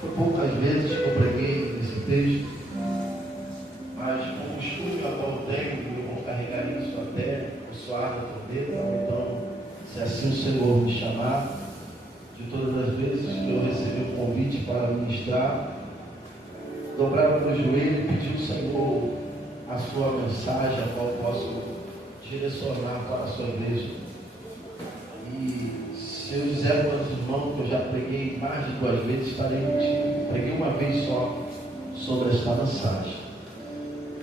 Foi poucas vezes que eu preguei esse texto, mas com o costume a qual tenho, eu vou carregar isso até o soar da trombeta. Então, se assim o Senhor me chamar, de todas as vezes que eu recebi o convite para ministrar, dobrar o meu joelho e pedir ao Senhor a sua mensagem, a qual posso direcionar para a sua igreja. E se eu disser para os irmãos que eu já preguei mais de 2 vezes, estarei mentindo. Preguei uma vez só sobre esta mensagem.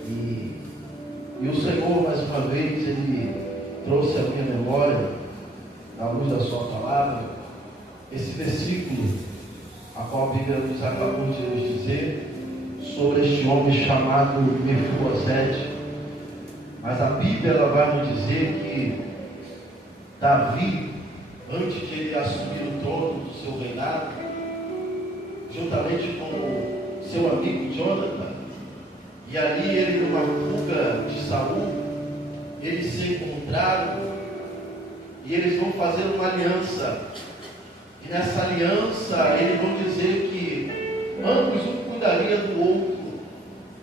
E o Senhor, mais uma vez, Ele trouxe à minha memória, à luz da sua palavra, esse versículo, a qual a Bíblia nos acabou de nos dizer, sobre este homem chamado Mefibosete. Mas a Bíblia ela vai nos dizer que Davi, antes de ele assumir o trono do seu reinado, juntamente com seu amigo Jonathan, e ali ele numa fuga de Saul, eles se encontraram e eles vão fazer uma aliança. E nessa aliança eles vão dizer que ambos um cuidaria do outro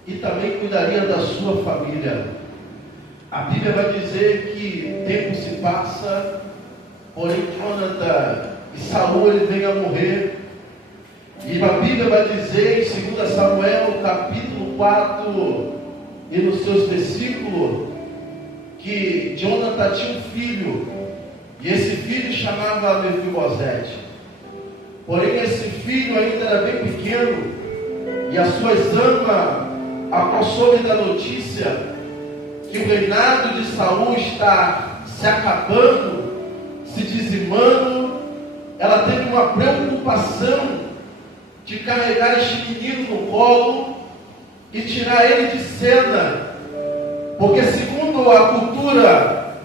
e também cuidaria da sua família. A Bíblia vai dizer que tempo se passa, porém Jonathan e Saul ele vem a morrer. E a Bíblia vai dizer em 2 Samuel capítulo 4 e nos seus versículos que Jonathan tinha um filho, e esse filho chamava Mefibosete. Porém esse filho ainda era bem pequeno, e a sua zama, a qual soube da notícia que o reinado de Saul está se acabando, se dizimando, ela teve uma preocupação de carregar este menino no colo e tirar ele de cena, porque segundo a cultura,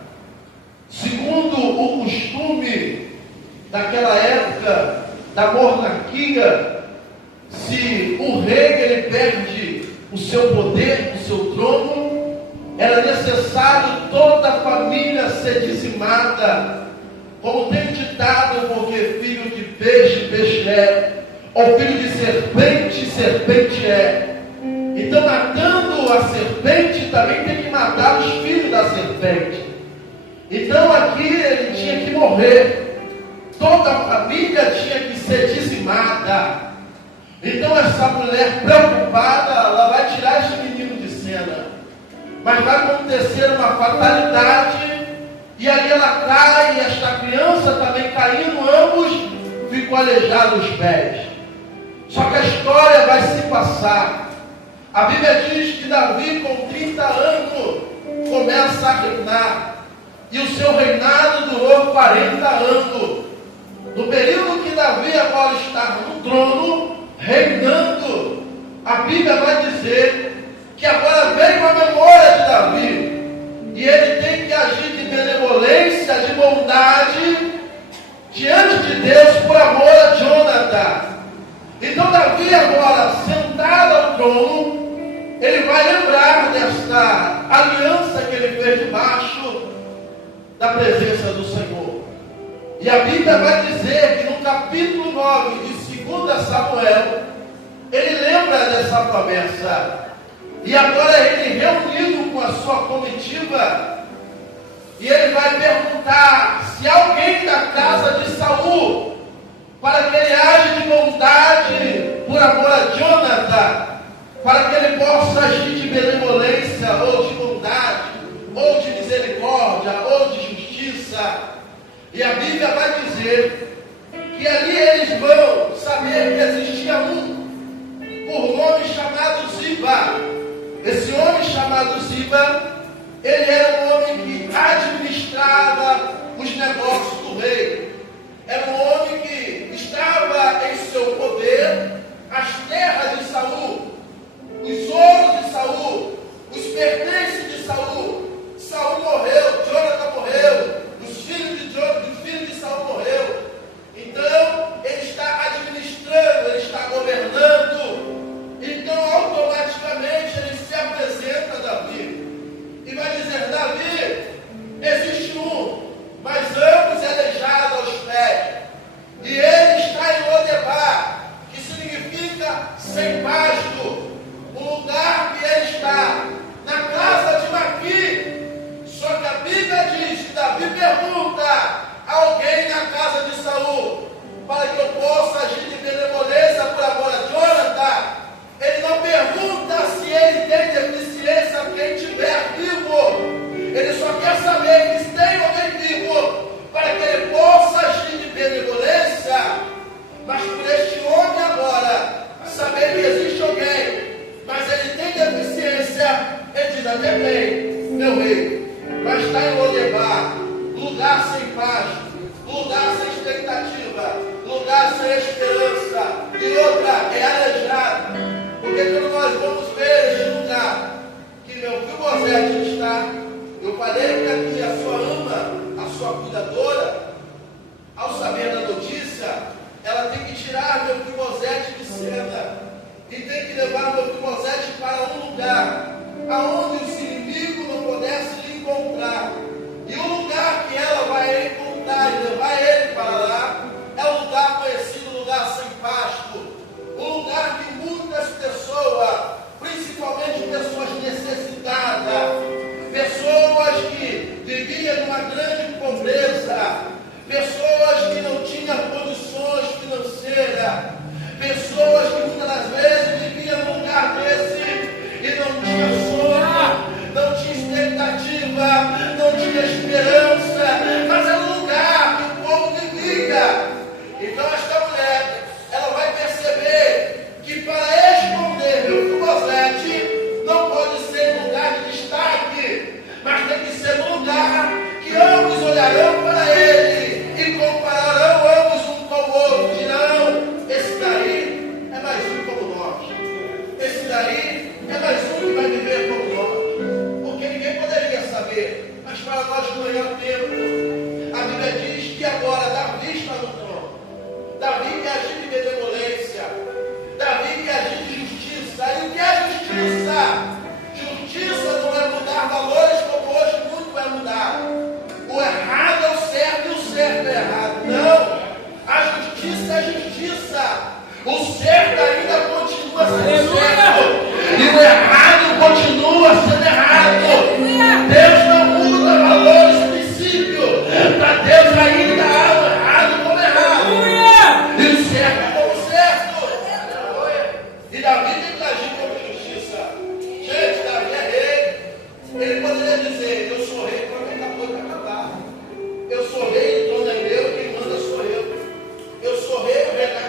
segundo o costume daquela época da monarquia, se o rei ele perde o seu poder, o seu trono, era necessário toda a família ser dizimada, como tem ditado, porque filho de peixe, peixe é, ou filho de serpente, serpente é. Então, matando a serpente, também tem que matar os filhos da serpente. Então, aqui ele tinha que morrer, toda a família tinha que ser dizimada. Então, essa mulher preocupada, ela vai tirar esse menino de cena, mas vai acontecer uma fatalidade, e ali ela cai, e esta criança também caindo, ambos ficam aleijados os pés. Só que a história vai se passar. A Bíblia diz que Davi, com 30 anos, começa a reinar, e o seu reinado durou 40 anos. No período que Davi agora estava no trono, reinando, a Bíblia vai dizer que agora veio a memória de Davi, e ele tem que agir de benevolência, de bondade, diante de Deus, por amor a Jonathan. Então Davi agora, sentado ao trono, ele vai lembrar desta aliança que ele fez debaixo da presença do Senhor. E a Bíblia vai dizer que no capítulo 9 de 2 Samuel, ele lembra dessa promessa. E agora ele reunido com a sua comitiva, e ele vai perguntar se alguém da casa de Saul, para que ele age de bondade por amor a Jonathan, para que ele possa agir de benevolência, ou de bondade, ou de misericórdia, ou de justiça. E a Bíblia vai dizer que ali eles vão saber que existia por nome chamado Ziba. Esse homem chamado Ziba, ele era um homem que administrava os negócios do rei. Era um homem que estava em seu poder as terras de Saul, os ouros de Saul, os pertences de Saul. Saul morreu, Jonathan morreu, os filhos de Saul morreu. Então, ele está administrando, ele está governando. Então, automaticamente, ele se apresenta a Davi e vai dizer: Davi, existe um, mas ambos aleijados aos pés, e ele lugar sem paz, lugar sem expectativa, lugar sem esperança. E outra é aleijado. Porque quando nós vamos ver este lugar que Mefibosete está, eu falei que aqui a sua ama, a sua cuidadora, ao saber da notícia, ela tem que tirar Mefibosete de cena e tem que levar Mefibosete para um lugar aonde os inimigos não pudessem lhe encontrar. E o lugar que ela vai encontrar e levar ele para lá é um lugar conhecido, lugar sem pasto, um lugar que muitas pessoas, principalmente pessoas necessitadas, pessoas que viviam numa grande pobreza, pessoas que não tinham condições financeiras, pessoas que muitas das vezes viviam num lugar desse e não tinha sonho, não tinha expectativa, não tinha esperança, mas era um lugar que o povo vivia. Então esta mulher, ela vai perceber que para esconder Mefibosete não pode ser um lugar de destaque, mas tem que ser um lugar que ambos olharão para ele e compararão ambos um com o outro, dirão: esse daí é mais um como nós, esse daí é mais um que vai viver como nós. Porque ninguém poderia saber, mas para nós ganhar tempo, a Bíblia diz que agora Davi está no trono. Davi que agir de benevolência, Davi que agir de justiça. E o que é justiça? Justiça não é mudar valores como hoje muito é mudar. O errado é o certo e o certo é errado. Não, a justiça é justiça. O certo ainda continua sendo certo e o errado continua sendo errado. Deus não muda valores, princípios. Para Deus ainda há o errado como errado e o certo é como certo. E Davi tem que agir como justiça. Gente, Davi é rei. Ele poderia dizer: eu sou rei, para quem acabou de acabar. Eu sou rei, o trono é meu, quem manda sou eu. Eu sou rei,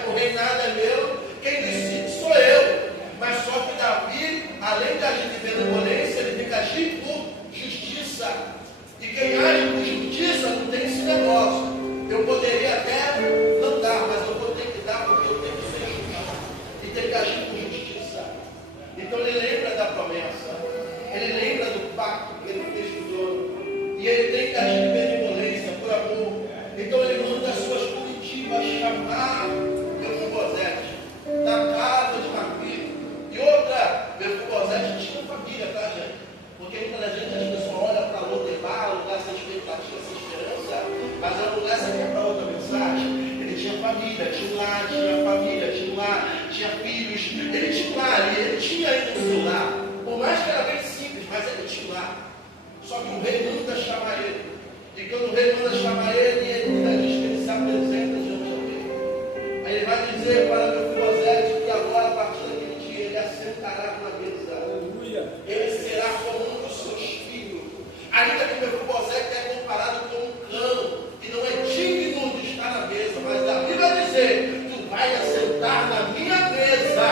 o reinado é meu, quem decide sou eu. Mas só que Davi, além de agir de benevolência, ele tem que agir por justiça. E quem age por justiça não tem esse negócio. Eu poderia até não dar, mas eu vou ter que dar porque eu tenho que ser justo. E tem que agir por justiça. Então ele lembra da promessa, ele lembra do pacto que ele fez com o dono. E ele tem que agir de benevolência, por amor. Então ele manda as suas comitivas chamar Mefibosete da casa de Davi. E outra, Mefibosete tinha família, tá, gente? Porque muita gente, as pessoas olham para Lodebar, lugar sem expectativa, sem esperança, mas é um lugar sem ir para outra mensagem. Ele tinha família, tinha um lar, tinha família, tinha um lar, tinha filhos, ele tinha um lar, ele tinha ainda o seu lar. Por mais que era bem simples, mas ele tinha um lar. Só que o rei manda chamar ele. E quando o rei manda chamar ele, ele diz que ele se apresenta diante do rei. Aí ele vai dizer para Mefibosete que agora, a partir daquele dia, ele assentará na mesa. Aleluia. Ele será como um dos seus filhos. Ainda que Mefibosete é comparado com um cão, que não é digno de estar na mesa, mas Davi vai dizer: tu vai assentar na minha mesa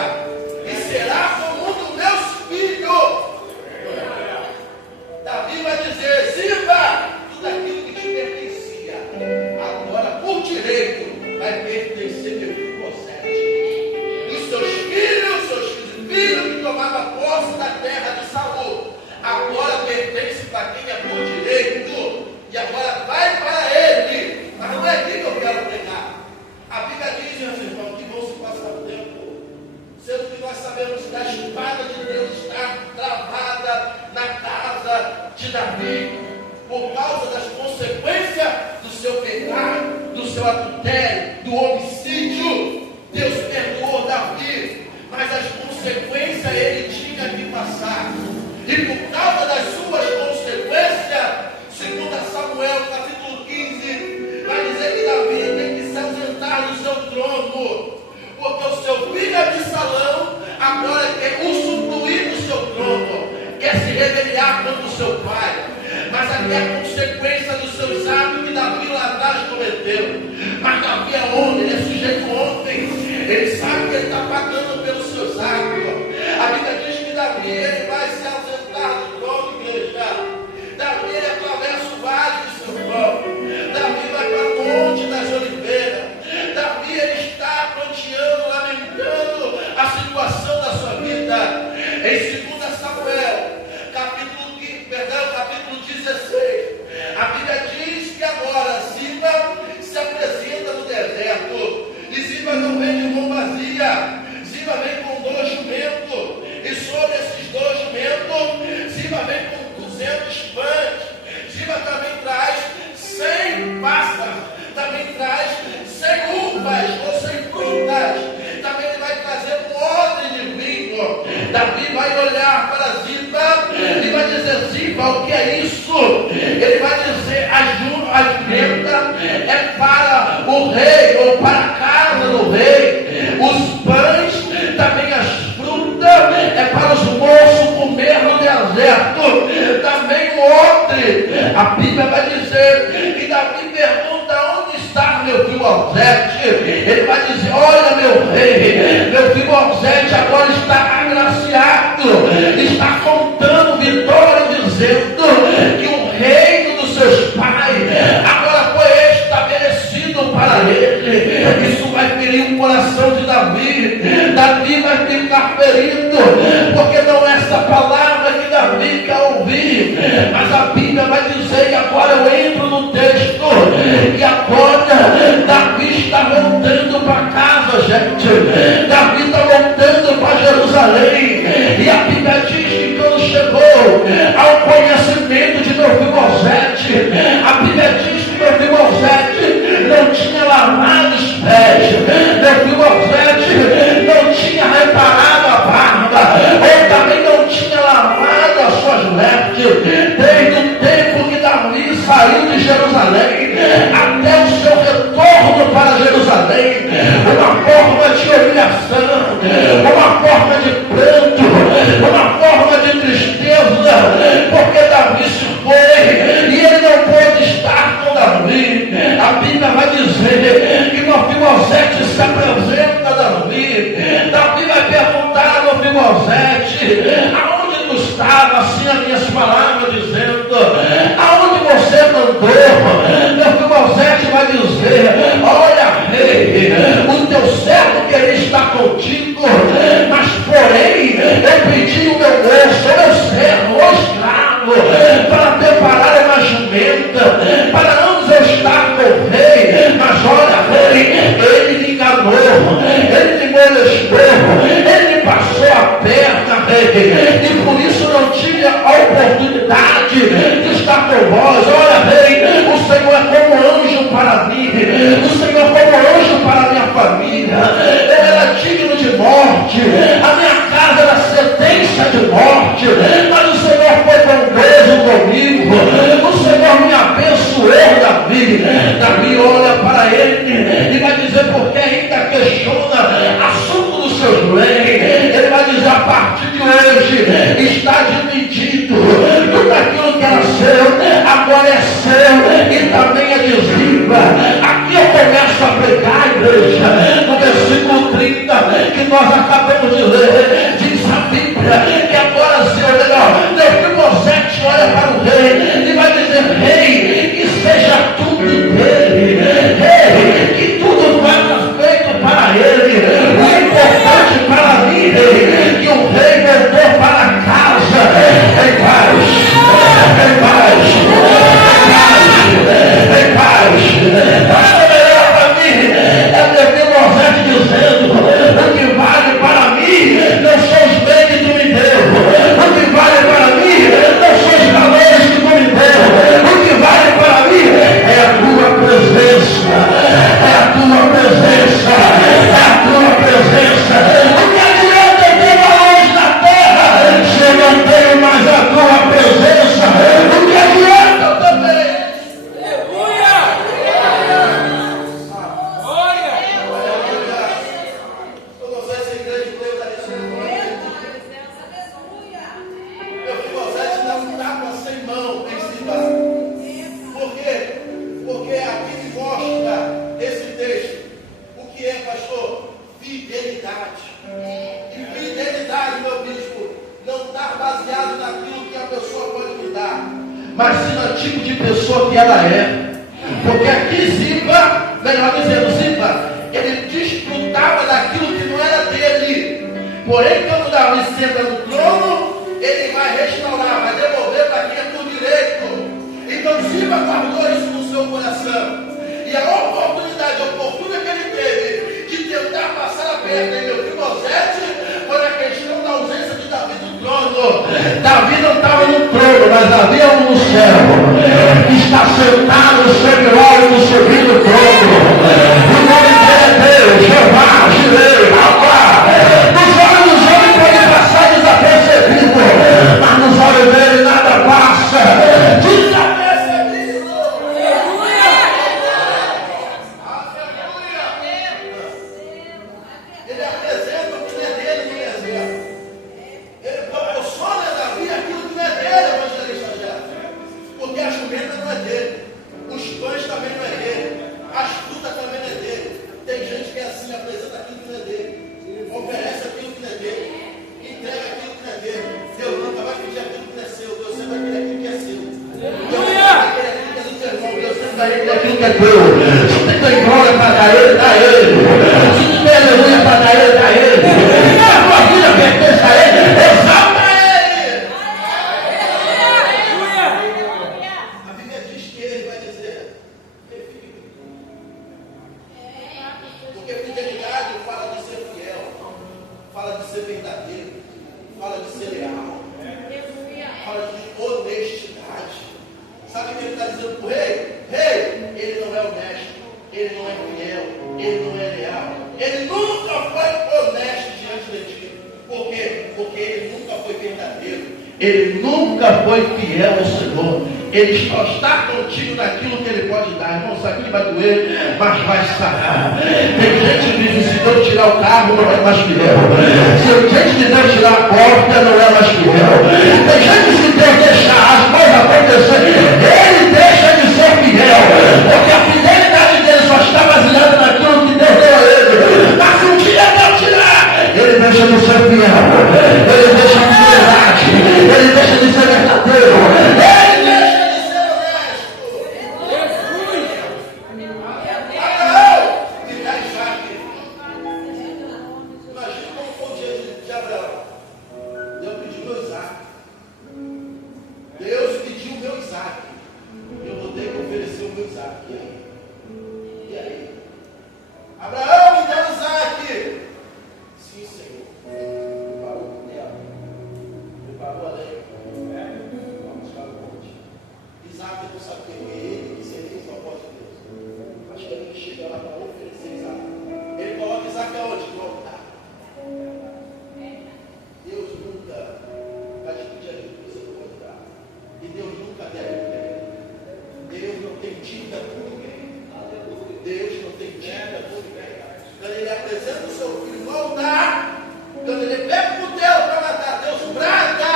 e será como um dos meus filhos. Davi vai dizer: Ziba, tudo aquilo que te pertencia, agora por direito vai pertencer a Mefibosete. Os seus filhos que tomavam posse da terra de Saul, agora pertence para quem é por direito, e agora vai para ele. Mas não é aqui que eu quero pregar. A Bíblia diz, meus irmãos, que vão se passar o tempo, sendo que nós sabemos que a espada de Deus está travada na casa de Davi, por causa das consequências do seu pecado, do seu adultério, do homicídio. Deus perdoou Davi, mas as consequências ele tinha que passar. E por causa das suas consequências, segundo Samuel capítulo 15, vai dizer que Davi tem que se assentar no seu trono, porque o seu filho Absalão agora quer usufruir do seu trono, quer se rebeliar contra o seu pai. Mas aqui é a consequência dos seus atos que Davi lá atrás cometeu. Mas Davi é homem, ele é sujeito homem. Ele sabe que ele está pagando pelos seus atos. A Bíblia diz que Davi ele vai se ausentar do trono, igreja. Davi ele atravessa o vale de seu irmão. mão vazia. Ziba vem com 2 jumentos. E sobre esses 2 jumentos, Ziba vem com 200 pães. Ziba também traz 100 passas. Também traz 100 uvas ou 100 frutas. Também ele vai trazer um odre de vinho. Davi vai olhar para Ziba e vai dizer: Ziba, o que é isso? Ele vai dizer: a jumenta é para o rei ou para a casa do rei. Os pães, também as frutas, é para os moços comer no deserto. Também o odre. A Bíblia vai dizer que Davi pergunta: onde está meu filho Mefibosete? Ele vai dizer: olha, meu rei, meu filho Mefibosete agora está agraciado, está contando vitória, dizendo que o reino dos seus pais agora foi estabelecido para ele. Isso vai ferir o coração de Davi. Davi vai ficar ferido, porque não é essa palavra que Davi quer ouvir. Mas a Bíblia vai dizer, e agora eu entro no texto, e agora Davi está voltando para casa, gente. Davi está voltando para Jerusalém. E a Bíblia diz que quando chegou ao conhecimento de Mefibosete, a Bíblia diz que Mefibosete não tinha lavado os pés, Mefibosete não tinha reparado a barba, ou também não tinha lavado as suas vestes, desde o tempo que Davi saiu de Jerusalém até o seu retorno para Jerusalém. Uma forma de humilhação, uma forma de pranto, uma forma de tristeza, porque Davi se foi e ele não pôde estar com Davi. A Bíblia vai dizer que Mefibosete se apresenta a Davi. Davi vai perguntar a Mefibosete: aonde tu estava? Assim as minhas palavras dizendo: aonde você andou? Mefibosete vai dizer: olha, rei, o teu servo queria estar contigo, mas porém eu pedi o meu moço, o meu servo, o escravo, para preparar uma jumenta, para antes eu estar com o rei. Mas olha, rei, ele me enganou, ele me molestou, ele me passou a perna, rei, e por isso não tive a oportunidade de estar com vós. Olha, rei, o Senhor é como anjo para mim, o Senhor é como anjo para a minha família. Eu era digno de morte, a minha casa era sentença de morte, mas o Senhor foi bondoso comigo, o Senhor me abençoou, Davi. Davi olha para ele e vai dizer, porque ainda questiona assunto dos seus bens, ele vai dizer: a partir de hoje está dividido, tudo aquilo que era seu agora é seu e também é de Ziba. Aqui eu começo a pregar, igreja, no versículo 30 que nós acabamos de ler, diz a Bíblia que agora Mefibosete olha para o rei e vai dizer: rei, que seja tudo dele, rei, que tudo faça feito para ele. O importante para mim, rei, que o rei voltou para casa em paz, em paz, em paz, em paz. O melhor para mim é Mefibosete dizendo: o que vale para mim não são os bens que tu me deu, o que vale para mim não são os valores que tu me deu, o que vale para mim é a tua presença, é a tua presença, é a tua presença. O que adianta eu ter valores na terra se eu não tenho mais a tua presença? O que adianta eu também? Eu não sei se a igreja lembra disso. Mefibosete dá um tapa sem mão em Ziba. Por quê? Porque aqui me mostra esse texto. O que é, pastor? Fidelidade. E fidelidade, meu bispo, não está baseado naquilo que a pessoa pode me dar, mas sim no tipo de pessoa que ela é. Porque aqui Ziba, melhor dizendo, Ziba, ele desfrutava daquilo que não era dele. Porém, quando Davi senta no trono, ele vai restaurar, vai devolver para quem é por direito. Então Ziba guardou isso no seu coração. E a oportunidade oportuna que ele teve de tentar passar a Davi não estava no trono, mas havia um no céu que está sentado sobre o óleo do subindo trono. O nome dele é Deus, Jeová, Jireh, Rapá. Nos olhos dos homens pode passar desapercebido, mas nos olhos dele nada passa desapercebido. Ele apresenta o que é dele no deserto. Ele proporciona a Davi aquilo que não é dele, evangelista Jefferson. Porque a jumenta não é dele, os pães também não é dele, as frutas também não é dele. Tem gente que é assim, apresenta aquilo que não é dele, oferece aquilo que não é dele, entrega aquilo que não é dele. Deus nunca vai pedir aquilo que não é seu, Deus sempre vai querer aquilo que é seu. Deus vai querer aquilo que é do seu irmão, Deus sempre vai querer aquilo que é teu. Se tu tem glória para dar ele, dá ele. Se tu tem aleluia para dar ele, dá ele. Se a tua vida pertence a ele, exalta ele. A Bíblia diz que ele vai dizer, porque fidelidade fala de ser fiel, fala de ser verdadeiro, fala de ser leal, fala de honestidade. Sabe o que ele está dizendo para o rei? Rei, ele não é honesto, ele não é fiel, ele não é leal, ele nunca foi honesto diante de ti. Por quê? Porque ele nunca foi verdadeiro, ele nunca foi fiel ao Senhor. Ele só está contigo naquilo que ele pode dar. Irmão, isso aqui vai doer, mas vai sarar. Tem gente que diz, se Deus tirar o carro, não é mais fiel. Se gente de Deus tirar a porta, não é mais fiel. Tem gente que se Deus deixar as coisas acontecerem, ele deixa de ser fiel. Porque a fidelidade dele só está baseada naquilo que Deus deu a ele. Mas se um dia Deus tirar, ele deixa de ser fiel. Ele deixa de ser verdade. Ele deixa de ser verdadeiro. Ele deixa de ser honesto. Abraão e Isaac. Imagina como foi o dia de Abraão. Deus pediu meu Isaac. Deus pediu o meu Isaac. Eu vou ter que oferecer o meu Isaac. E aí? Abraão, me dá o Isaac. Sim, Senhor. Preparou a lei. Vamos para o monte. Isaac não sabe quem é ele, que seria o propósito de Deus. Acho que ele chega lá para oferecer Isaac. Ele coloca Isaac aonde? No altar. Deus nunca vai te pedir aquilo que você não pode dar. E Deus nunca deve. Deus não tem dívida com ninguém. Deus não tem dívida com ninguém. Quando ele apresenta o seu filho no altar, quando ele pega o Deus para matar, Deus brada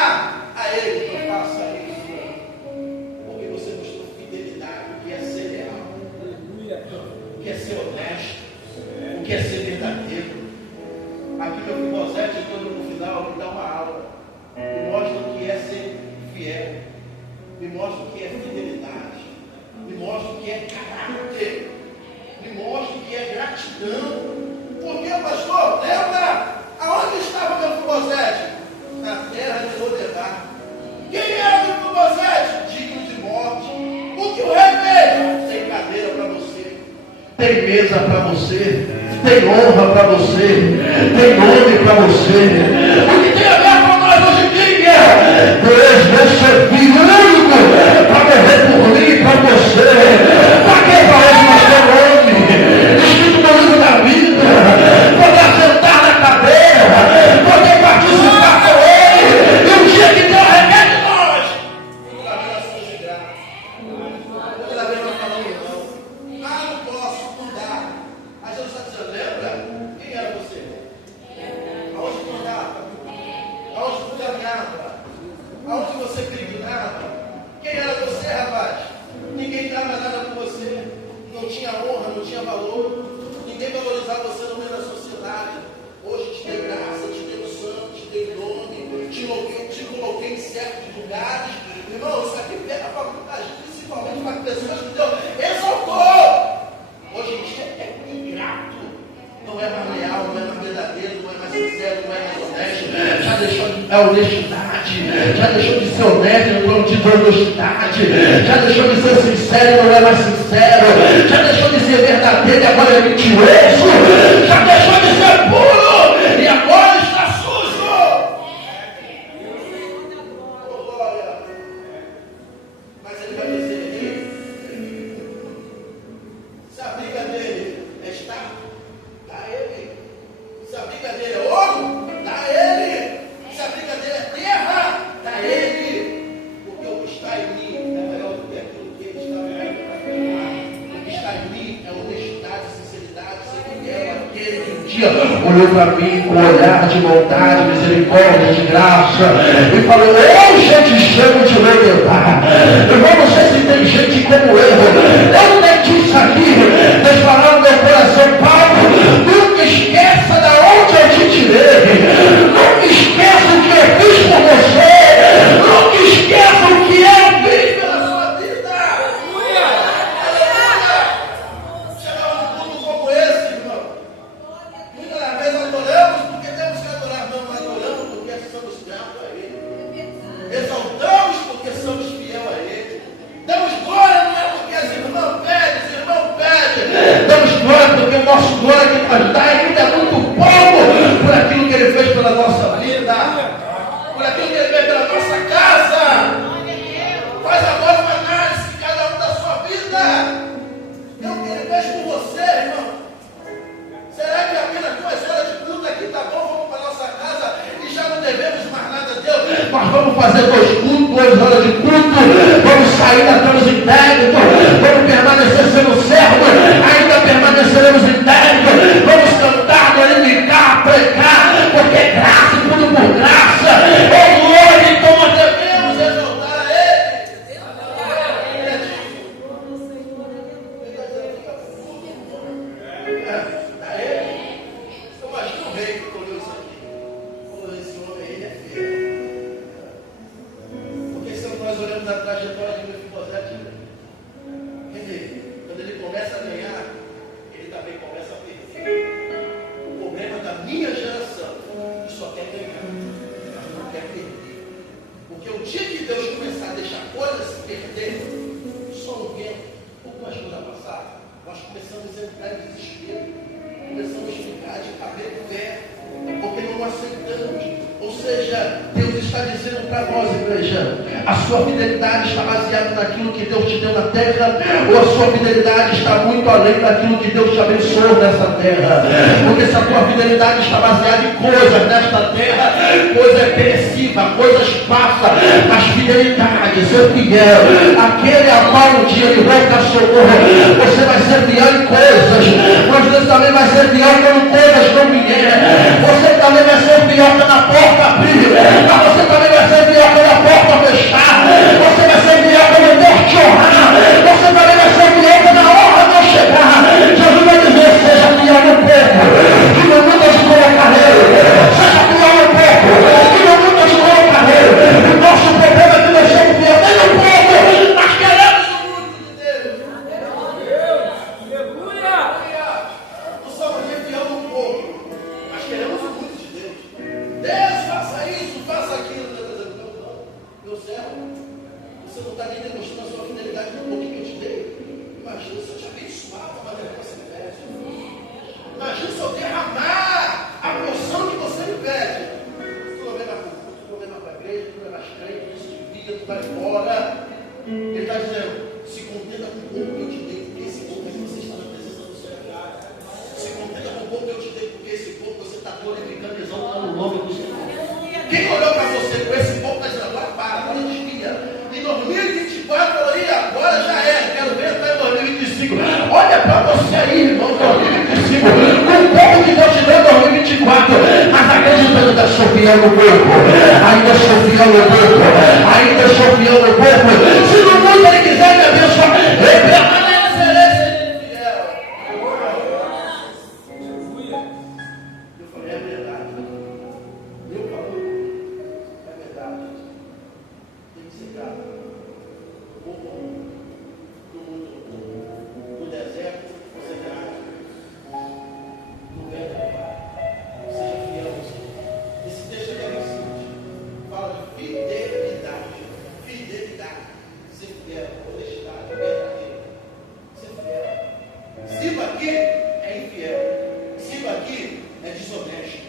a ele, não faça isso. Porque você mostrou fidelidade, o que é ser leal, o que é ser honesto, o que é ser verdadeiro. Aqui meu Mefibosete, todo no final, me dá uma aula. Me mostra o que é ser fiel. Me mostra o que é fidelidade. Me mostra o que é caráter. Me mostra o que é gratidão. Porque, pastor, lembra aonde estava meu Mefibosete? Na terra de Lodebar. Quem era o Mefibosete? Digno de morte. O que o rei fez? Tem cadeira para você, tem mesa para você, tem honra para você, tem nome para você. O que tem a ver com nós hoje em dia? Deus deixa ser filho único para morrer por mim e para você. Para que para ele nós ter nome? Escrito no livro da vida, poder sentar na cadeira, poder participar com ele. E o dia que Deus requer de nós, vamos lá ver as coisas de graça. Vamos lá ver nós falando não. Ah, não posso, não dá. Aí Jesus está dizendo, lembra? Quem era você? Aonde tu andava? Aonde tu caminhava? Aonde você peregrinava? Quem era você, rapaz? Ninguém dava nada por você. Não tinha honra, não tinha valor. Ninguém valorizava você no meio da sociedade. Hoje te dei graça, te dei santo, te dei nome, te coloquei em certos lugares. Irmão, isso aqui pega para muita gente, principalmente para pessoas que Deus exaltou. Hoje em dia é ingrato. Não é mais leal, não é mais verdadeiro, não é mais sincero, não é mais honesto. Já deixou de honestidade, já deixou de ser honesto, não de honestidade, já deixou de ser sincero, não é mais sincero, já deixou de ser verdadeiro, agora é mentiroso, já deixou de ser puro. dia, olhou para mim com um olhar de bondade, misericórdia, de graça, e falou: ô gente chama de levantar. Irmão, não sei se tem gente como eu nem disse aqui, Deus falando no meu coração: Paulo, nunca esqueça da onde eu te tirei, nunca esqueça o que eu fiz por você, nunca esqueça o que eu fiz pela sua vida. Chegar a um culto como esse, irmão, muitas vezes adoramos porque temos que adorar, não adoramos porque somos gratos a Ele, exaltamos porque somos fiel a Ele, damos glória não é porque as irmãs pedem, damos glória porque o nosso glória que nos dá ainda é muito pouco por aquilo que Ele fez pela nossa vida, por aquilo que Ele fez pela nossa casa. Faz agora uma análise de cada um da sua vida. É o que Ele fez por você, irmão. Será que apenas 2 horas de culto aqui tá bom? Vamos para nossa casa e já não devemos mais nada a Deus. Nós vamos fazer 2 cultos, 2 horas de culto. Vamos sair da transitérito. Vamos permanecer sendo servo. Ainda permaneceremos em débito. Vamos cantar, glorificar, pregar, porque é graça, tudo por graça. É glória, então nós devemos exaltar a Ele. Imagina o rei que olhou isso aqui. Falou: esse homem aí é feio. Porque se nós olhamos a trajetória de Mefibosete, quando ele começa a ganhar, ele também começa a perder. O problema da minha geração, que só quer ganhar, não quer perder. Porque o dia que Deus começar a deixar coisas se perder, só no tempo, algumas coisas passar, nós começamos a entrar em desespero, começamos a ficar de cabelo pé, porque não aceitamos. Ou seja, Deus está dizendo para nós, igreja, a sua fidelidade está baseada naquilo que Deus te deu na terra, ou a sua fidelidade está muito além daquilo que Deus te abençoou nessa terra. Porque se a tua fidelidade está baseada em coisas nesta terra, coisa é perecível, coisas passam, mas fidelidade, ser fiel, aquele a qual um dia ele vai dar socorro, você vai ser fiel em coisas, mas Deus também vai ser fiel quando coisas não vierem. Você também vai ser fiel quando a porta abrir, mas você também vai ser fiel quando a porta fechar. Você vai ser fiel quando Deus te honrar. Você também vai ser fiel quando a honra não chegar. Jesus vai dizer: seja fiel no pouco, que no mundo eu te colocarei. Seja fiel no pouco, que no mundo eu te colocarei. O nosso problema é que nós somos fiel nem no pouco, mas queremos o muito de Deus. Aleluia! Não somos nem fiel no pouco, mas queremos o muito de Deus. Deus, faça isso, faça aquilo. Não, meu servo, você não está nem demonstrando a sua fidelidade no pouco que eu te dei. Imagina se eu te abençoar da maneira que você me pede. Imagina se eu derramar a porção que você me pede. Tu não vem na cultura, tu não vem na igreja, tu não vem nas crentes, tu se desvia, tu vai embora. Ele está dizendo: se contenta com o pouco que eu te dei, porque esse pouco é que você está precisando do seu lugar. Se contenta com o pouco que eu te dei, porque esse pouco você está glorificando, exaltando o nome do Senhor. Quem olhou para você com esse pouco está dizendo: agora desvia. Em 2024 falou: e agora já é, quero ver até 2025. Olha para você aí, irmão, 2025, com o pouco que Deus te deu em 2024, mas acreditando que sou fiel no pouco, ainda sou fiel no pouco, ainda sou fiel no pouco. Se no mundo Ele quiser me abençoar, eu permanecerei sendo fiel. Eu falei: é verdade. Eu falo: é verdade. Tem que ser grato. No deserto, você é grato. No vento, seja fiel ao Senhor. Esse texto é interessante. Fala de fidelidade. Fidelidade. Ser fiel, honestidade, verdadeiro. Ser fiel. Ziba aqui é infiel. Ziba aqui é desonesto.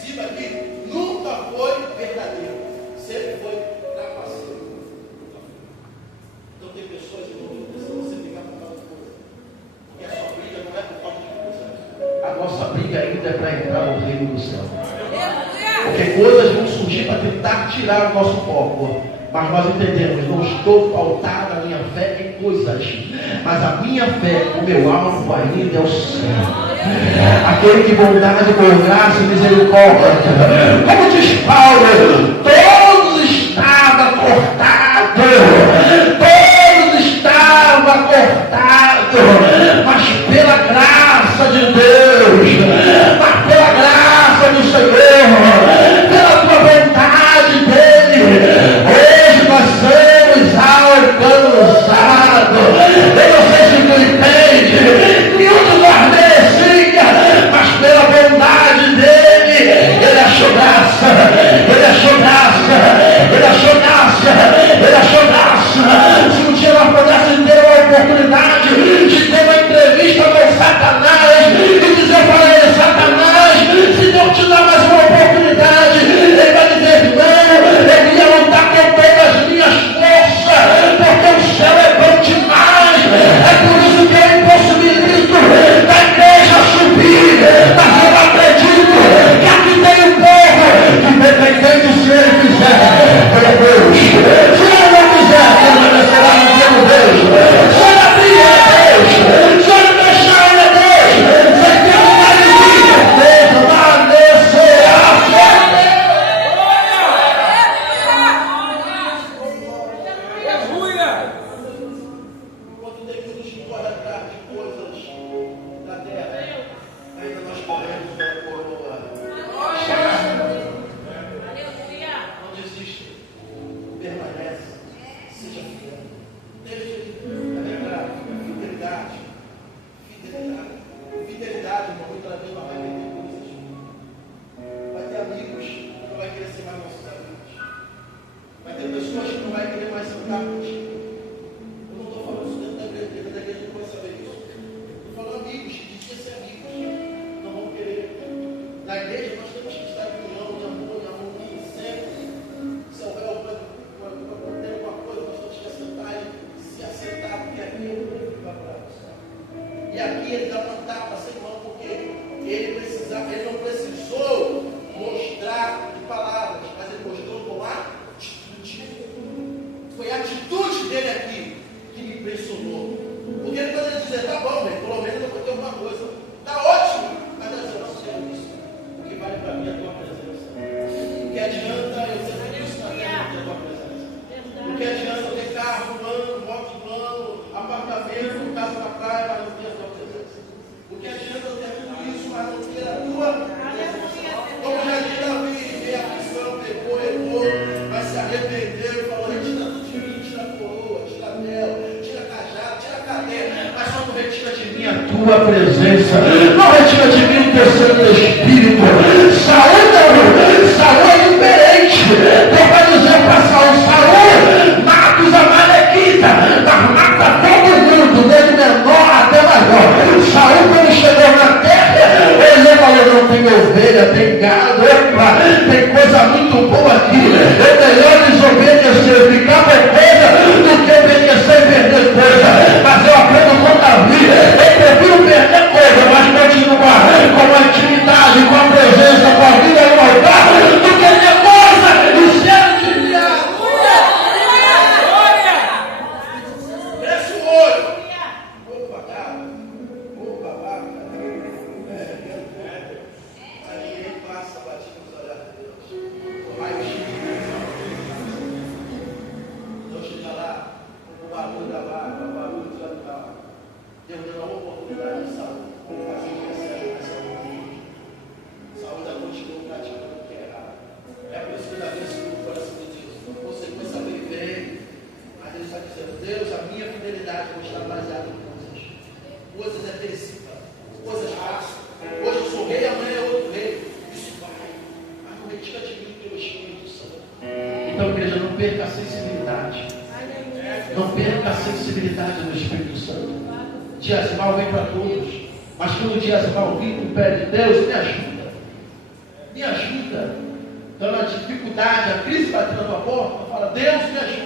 Ziba aqui nunca foi verdadeiro. Sempre foi trapaceiro. Então tem pessoas que não precisam você ficar por causa de coisa. Porque a sua briga não é por causa de coisa. A nossa briga ainda é para entrar no reino do céu. Porque coisas vão surgir para tentar tirar o nosso foco. Mas nós entendemos: não estou pautado a minha fé em coisas, mas a minha fé, o meu alvo ainda é o céu. Aquele que bondade, por graça e misericórdia. Como diz Paulo, todos estavam cortados. Todos estavam cortados. Mas pela graça de Deus, mas pela graça do Senhor, pela tua vontade dele, hoje nós somos alcançados. Eu não sei se tu entende, nenhum de nós merecia, mas pela bondade dele, ele achou graça, ele achou graça, ele achou graça, ele achou graça. Se um dia nós pudéssemos ter uma oportunidade de ter uma entrevista com Satanás e dizer para ele: Satanás, se Deus te dá mais uma oportunidade, ele vai dizer: não, eu ia lutar com todas as minhas forças, porque o céu é bom demais. É por isso que eu impossibilito da igreja subir, mas eu acredito que aqui tem um povo que, independente se ele fizer, é Deus. Se ele não fizer, permanecerá no mesmo Deus. Se ele abrir, é Deus. Se ele deixar, ele é Deus. Se ele terminar de vir, permanecerá. Enquanto tem muitos que correm atrás de coisas da terra, ainda nós corremos da coroa. Não desista, permanece, seja fiel. Lembra, fidelidade. Fidelidade, irmão, muitas vezes vai vender coisas. Vai ter amigos que não vai querer ser mais nossos amigos. Vai ter pessoas que não vai querer mais sentar contigo. Eu não estou falando isso dentro da igreja não vai saber isso. Estou falando amigos que diziam ser amigos, não vão querer. Na igreja nós temos que estar em união, de amor, em harmonia, sempre. Se houver alguma coisa, nós temos que assentar e se assentar, porque aqui é o que vai para nós. E aqui ele dá uma tapa sem mão, porque ele não precisou mostrar de palavras, mas ele mostrou com atitude. Foi a atitude dele aqui que me impressionou. Porque ele poderia dizer: tá bom, velho, pelo menos eu vou ter alguma coisa. Tá ótimo, mas eu não quero isso. O que vale para mim é a tua presença. O que adianta eu ser feliz na terra de tua presença? O que adianta eu ter carro, moto, apartamento, casa na praia, mas não ter a tua presença? O que adianta eu ter tudo isso, mas não ter a tua presença? Como já disse Davi, veio a aflição, pegou, errou, mas se arrependeu e falou: retira tudo de mim, tira a coroa, tira a anel, tira a cajado, tira a cadeira, mas só não retira de mim a tua presença, não retira de mim o teu Santo Espírito. Saúl é diferente. Deus vai dizer para Saúl: mata os amalequitas, mas mata todo mundo, desde menor até maior. Saúl, quando chegou na terra, ele falou: não tem ovelha, tem gado, tem coisa muito boa aqui. É melhor desobedecer, ficar com coisa, do que obedecer e perder coisa. Mas eu aprendo com Davi: eu prefiro perder coisa, mas continuar com a intimidade, com a presença, com a vida no altar, do que ter coisa e ser desviado. Cresce o olho. Opa, cara. Opa, vaca. Aí ele passa, bate nos olhos de Deus. Vai o Chico. Então chega lá, o barulho da vaca, o barulho do animal. Deus deu uma oportunidade de Saúl fazer o que é certo nessa vida. Saúl ainda continuou praticando o que é errado. É por isso que Davi segura o coração de Deus. Você começa a viver, mas ele está dizendo: Deus, a minha fidelidade não está baseada em coisas. Coisas é perecível, coisas fáceis. Hoje eu sou rei, amanhã é outro rei. Isso vai, mas não retira de mim pelo Espírito Santo. Então, igreja, não perca a sensibilidade. Não perca a sensibilidade do Espírito Santo. Diazimar vem para todos, mas quando o diazimar vir, tu pede: Deus, me ajuda, me ajuda. Então, na dificuldade, a crise batendo na tua porta, fala: Deus, me ajuda.